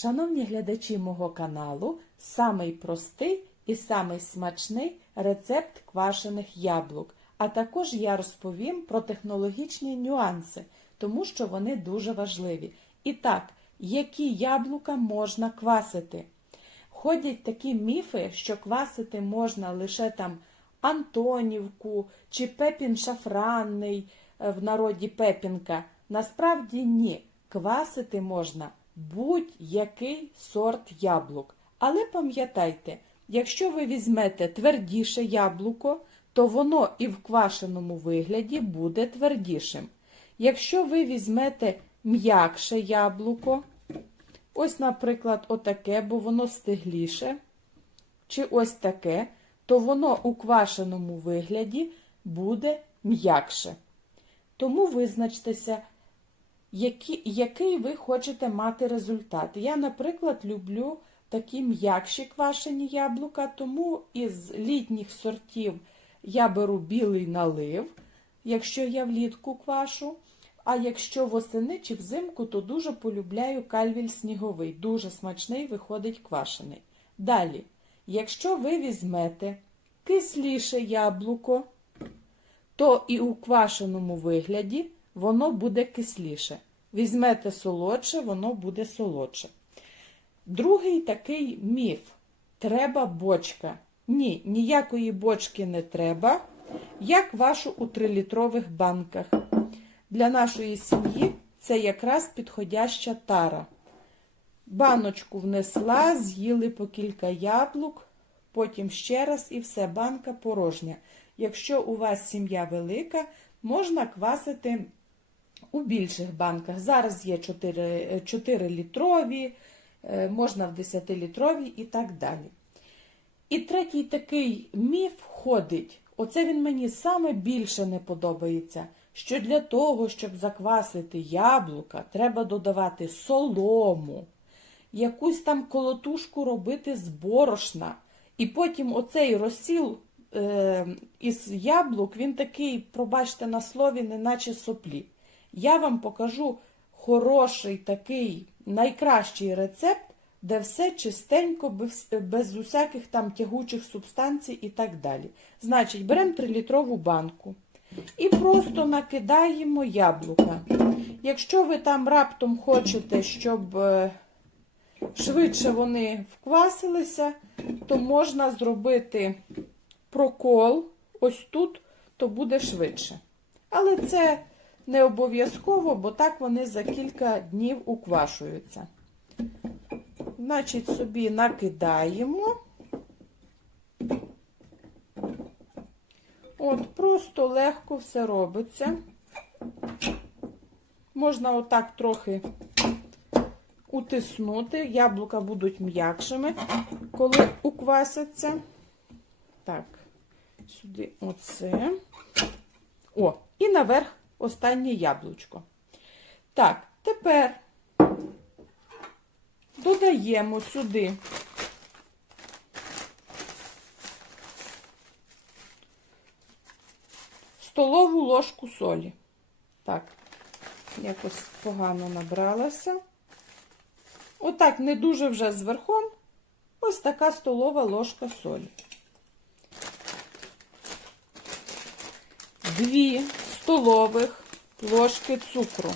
Шановні глядачі мого каналу, самий простий і самий смачний рецепт квашених яблук. А також я розповім про технологічні нюанси, тому що вони дуже важливі. І так, які яблука можна квасити? Ходять такі міфи, що квасити можна лише там Антонівку чи пепін шафранний, е, в народі пепінка. Насправді ні. Квасити можна будь-який сорт яблук. Але пам'ятайте, якщо ви візьмете твердіше яблуко, то воно і в квашеному вигляді буде твердішим. Якщо ви візьмете м'якше яблуко, ось, наприклад, отаке, бо воно стигліше, чи ось таке, то воно у квашеному вигляді буде м'якше. Тому визначтеся, які, який ви хочете мати результат. Я, наприклад, люблю такі м'якші квашені яблука, тому із літніх сортів я беру білий налив, якщо я влітку квашу. А якщо восени чи взимку, то дуже полюбляю кальвіль сніговий. Дуже смачний виходить квашений. Далі, якщо ви візьмете кисліше яблуко, то і у квашеному вигляді воно буде кисліше. Візьмете солодше, воно буде солодше. Другий такий міф. Треба бочка. Ні, ніякої бочки не треба. Я квашу у 3-літрових банках. Для нашої сім'ї це якраз підходяща тара. Баночку внесла, з'їли по кілька яблук, потім ще раз і все, банка порожня. Якщо у вас сім'я велика, можна квасити у більших банках. Зараз є 4, 4 літрові, е, можна в 10-літрові і так далі. І третій такий міф ходить, оце він мені саме більше не подобається, що для того, щоб заквасити яблука, треба додавати солому, якусь там колотушку робити з борошна. І потім оцей розсіл е, із яблук, він такий, пробачте на слові, неначе соплі. Я вам покажу хороший такий найкращий рецепт, де все чистенько, без, усяких там тягучих субстанцій і так далі. Значить, беремо 3-літрову банку і просто накидаємо яблука. Якщо ви там раптом хочете, щоб е, швидше вони вквасилися, то можна зробити прокол ось тут, то буде швидше. Але це не обов'язково, бо так вони за кілька днів уквашуються. Значить, собі накидаємо. От, просто легко все робиться. Можна отак трохи утиснути. Яблука будуть м'якшими, коли уквасяться. Так, сюди оце. О, і наверх останнє яблучко. Так, тепер додаємо сюди столову ложку солі. Так, якось погано набралася. Отак, не дуже вже зверхом. Ось така столова ложка солі. Дві столових ложки цукру.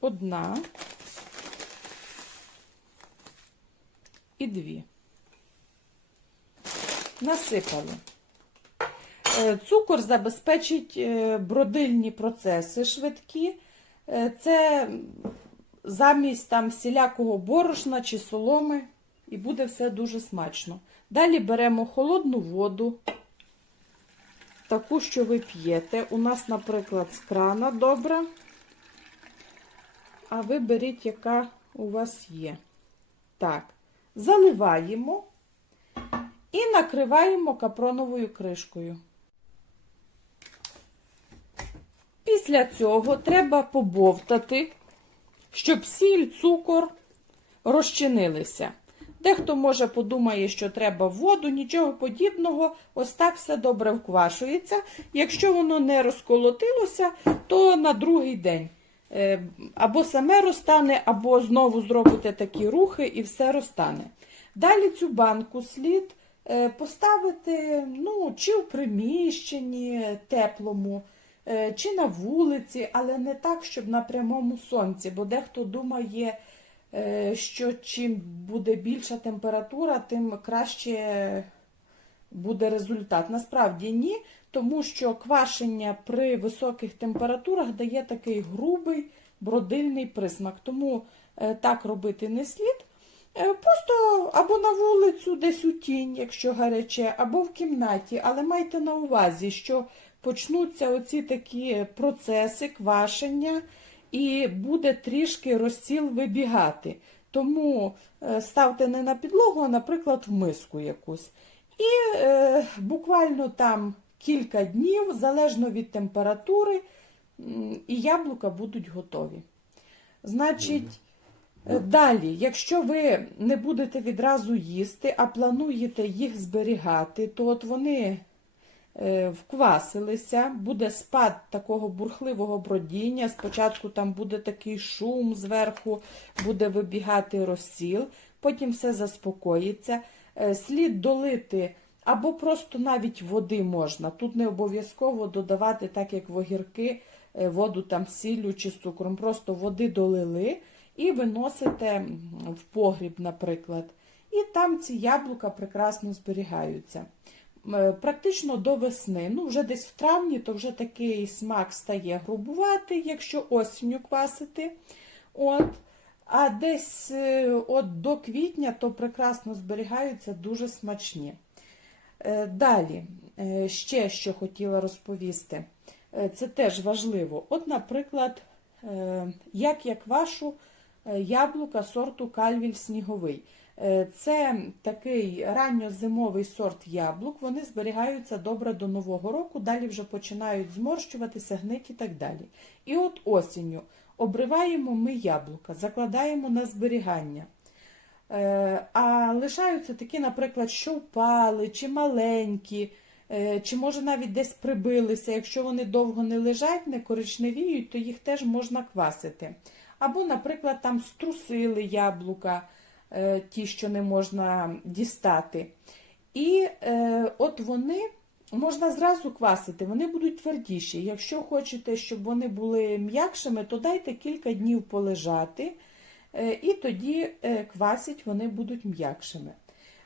Одна і дві. Насипали. Е, Цукор забезпечить е, бродильні процеси швидкі. Е, Це замість там всілякого борошна чи соломи, і буде все дуже смачно. Далі беремо холодну воду, таку, що ви п'єте. У нас, наприклад, з крана добра. А ви беріть, яка у вас є. Так, заливаємо і накриваємо капроновою кришкою. Після цього треба побовтати, щоб сіль, цукор розчинилися. Дехто може подумає, що треба воду, нічого подібного, ось так все добре вквашується. Якщо воно не розколотилося, то на другий день. е, або саме розтане, або знову зробите такі рухи і все розтане. Далі цю банку слід е, поставити ну, чи в приміщенні теплому, е, чи на вулиці, але не так, щоб на прямому сонці, бо дехто думає, що чим буде більша температура, тим краще буде результат. Насправді ні, тому що квашення при високих температурах дає такий грубий бродильний присмак. Тому е, так робити не слід. Е, Просто або на вулицю, десь у тінь, якщо гаряче, або в кімнаті. Але майте на увазі, що почнуться оці такі процеси квашення, і буде трішки розсіл вибігати. Тому е, ставте не на підлогу, а, наприклад, в миску якусь. І е, буквально там кілька днів, залежно від температури, і яблука будуть готові. Значить, е, далі, якщо ви не будете відразу їсти, а плануєте їх зберігати, то от вони вквасилися, буде спад такого бурхливого бродіння. Спочатку там буде такий шум зверху, буде вибігати розсіл, потім все заспокоїться. Е, Слід долити або просто навіть води можна. Тут не обов'язково додавати, так як в огірки, е, воду там сіллю чи цукром. Просто води долили і виносите в погріб, наприклад. І там ці яблука прекрасно зберігаються. Е, Практично до весни, ну вже десь в травні, то вже такий смак стає грубувати, якщо осінню квасити. От. А десь е, от до квітня то прекрасно зберігаються дуже смачні. Е, Далі, ще що хотіла розповісти, це теж важливо. От, наприклад, як я квашу яблука сорту кальвіль сніговий. Е, Це такий ранньозимовий сорт яблук, вони зберігаються добре до Нового року, далі вже починають зморщуватися, гнити і так далі. І от осінню обриваємо ми яблука, закладаємо на зберігання. Е, А лишаються такі, наприклад, що впали, чи маленькі, е, чи може навіть десь прибилися. Якщо вони довго не лежать, не коричневіють, то їх теж можна квасити. Або, наприклад, там струсили яблука, ті, що не можна дістати. І е, от вони можна зразу квасити, вони будуть твердіші. Якщо хочете, щоб вони були м'якшими, то дайте кілька днів полежати, е, і тоді е, квасить вони будуть м'якшими.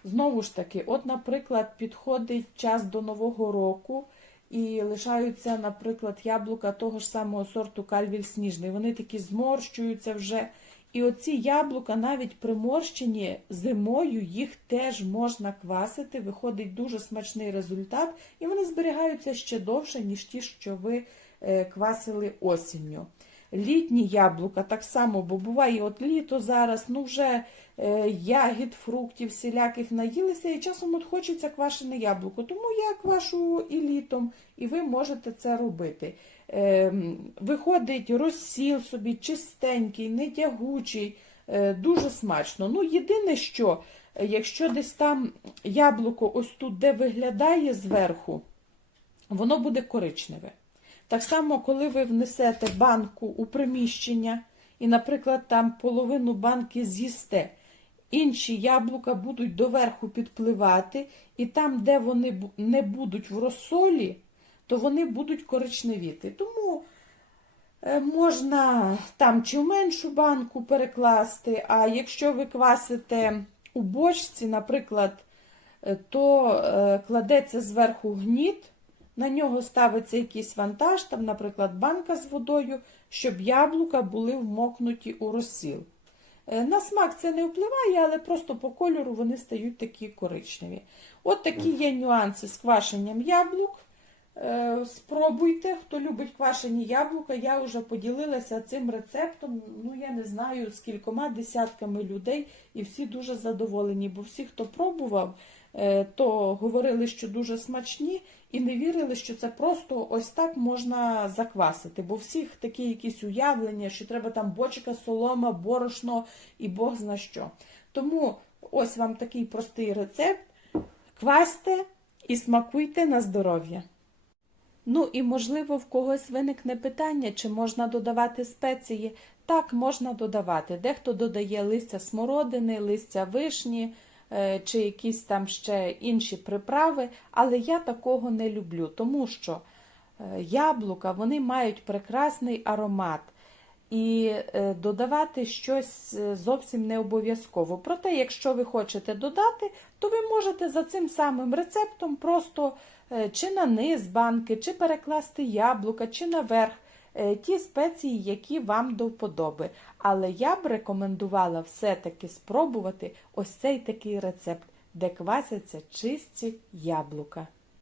Знову ж таки, от, наприклад, підходить час до Нового року і лишаються, наприклад, яблука того ж самого сорту кальвіль сніжний. Вони такі зморщуються вже. І оці яблука, навіть приморщені зимою, їх теж можна квасити, виходить дуже смачний результат, і вони зберігаються ще довше, ніж ті, що ви е, квасили осінню. Літні яблука так само, бо буває от літо зараз, ну вже е, ягід, фруктів, всіляких наїлися, і часом от хочеться квашене яблуко. Тому я квашу і літом, і ви можете це робити. Е, виходить розсіл собі чистенький, не тягучий, е, дуже смачно. Ну, єдине, що якщо десь там яблуко ось тут, де виглядає зверху, воно буде коричневе. Так само, коли ви внесете банку у приміщення і, наприклад, там половину банки з'їсте, інші яблука будуть доверху підпливати, і там, де вони не будуть в розсолі, то вони будуть коричневіти. Тому е, можна там чи в меншу банку перекласти, а якщо ви квасите у бочці, наприклад, е, то е, кладеться зверху гніт, на нього ставиться якийсь вантаж, там, наприклад, банка з водою, щоб яблука були вмокнуті у розсіл. Е, На смак це не впливає, але просто по кольору вони стають такі коричневі. От такі є нюанси з квашенням яблук. Е, Спробуйте, хто любить квашені яблука, я вже поділилася цим рецептом. Ну, я не знаю, з кількома десятками людей, і всі дуже задоволені, бо всі, хто пробував, то говорили, що дуже смачні, і не вірили, що це просто ось так можна заквасити. Бо всіх такі якісь уявлення, що треба там бочка, солома, борошно і Бог зна що. Тому ось вам такий простий рецепт. Квасьте і смакуйте на здоров'я. Ну і можливо в когось виникне питання, чи можна додавати спеції. Так, можна додавати. Дехто додає листя смородини, листя вишні е, чи якісь там ще інші приправи, але я такого не люблю, тому що е, яблука вони мають прекрасний аромат. І е, додавати щось е, зовсім не обов'язково. Проте, якщо ви хочете додати, то ви можете за цим самим рецептом просто е, чи на низ банки, чи перекласти яблука, чи наверх е, ті спеції, які вам до вподоби. Але я б рекомендувала все-таки спробувати ось цей такий рецепт, де квасяться чисті яблука.